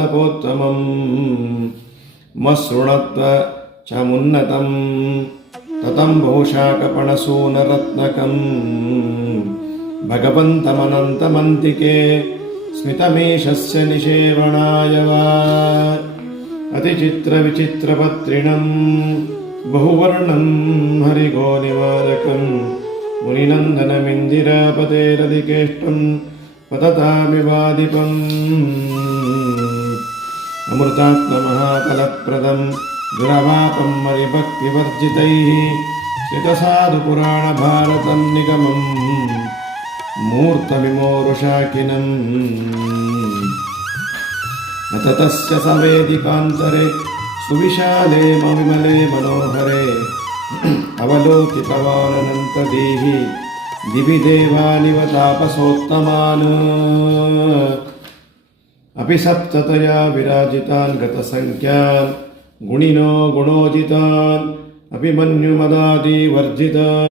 ಶ್ರೀಪಾದಪೋತ್ತಮಂ ಮಸೃಣತ್ವ ಚ ಮುನ್ನತಂ ತತಂ ಬಹುಶಾಖಪಣಸೂನರತ್ನಕಂ ಭಗವಂತಮನಂತಮಂತಿಕೆ ಸ್ಮಿತಮೇಷಸ್ಯ ನಿಷೇವಣಾಯ ವಾ ಅತಿಚಿತ್ರವಿಚಿತ್ರಪತ್ರಿಣಂ ಬಹುವರ್ಣಂ ಹರಿಗೋ ನಿವಾರಕಂ ಮುನಿನಂದನಮಿಂದಿರಾಪತೇರಧಿಕೇಷ್ಟಂ ಪತತಾಮಿವಾದಿಪಂ ಅಮೃತಾತ್ಮಮಹಾಫಲಪ್ರದಂ ದುರವಾಪಂ ಹರಿಭಕ್ತಿವರ್ಜಿತೈಃ ಶ್ರಿತಸಾಧುಪುರಾಣಭಾರತಂ ನಿಗಮಂ ಮೂರ್ತಮಿಮೋರುಷಾಕಿನಂ ಅತ ತಸ್ಯ ಸವೇದಿಕಾಂತರೆ ಸುವಿಶಾಲೆ ವಿಮಲೆ ಮನೋಹರೆ ಅವಲೋಕಿತವಾನನಂತದೇಹಿ ದಿವಿ ದೇವಾನಿವ ತಾಪಸೋತ್ತಮಾನ್ ಅಪಿ ಸಪ್ತತಯಾ ವಿರಾಜಿತಾನ್ ಗತಸಂಖ್ಯಾನ್ ಗುಣಿನೋ ಗುಣೋಜಿತಾನ್ ಅಪಿ ಮನ್ಯುಮದಾದಿ ವರ್ಜಿತಾನ್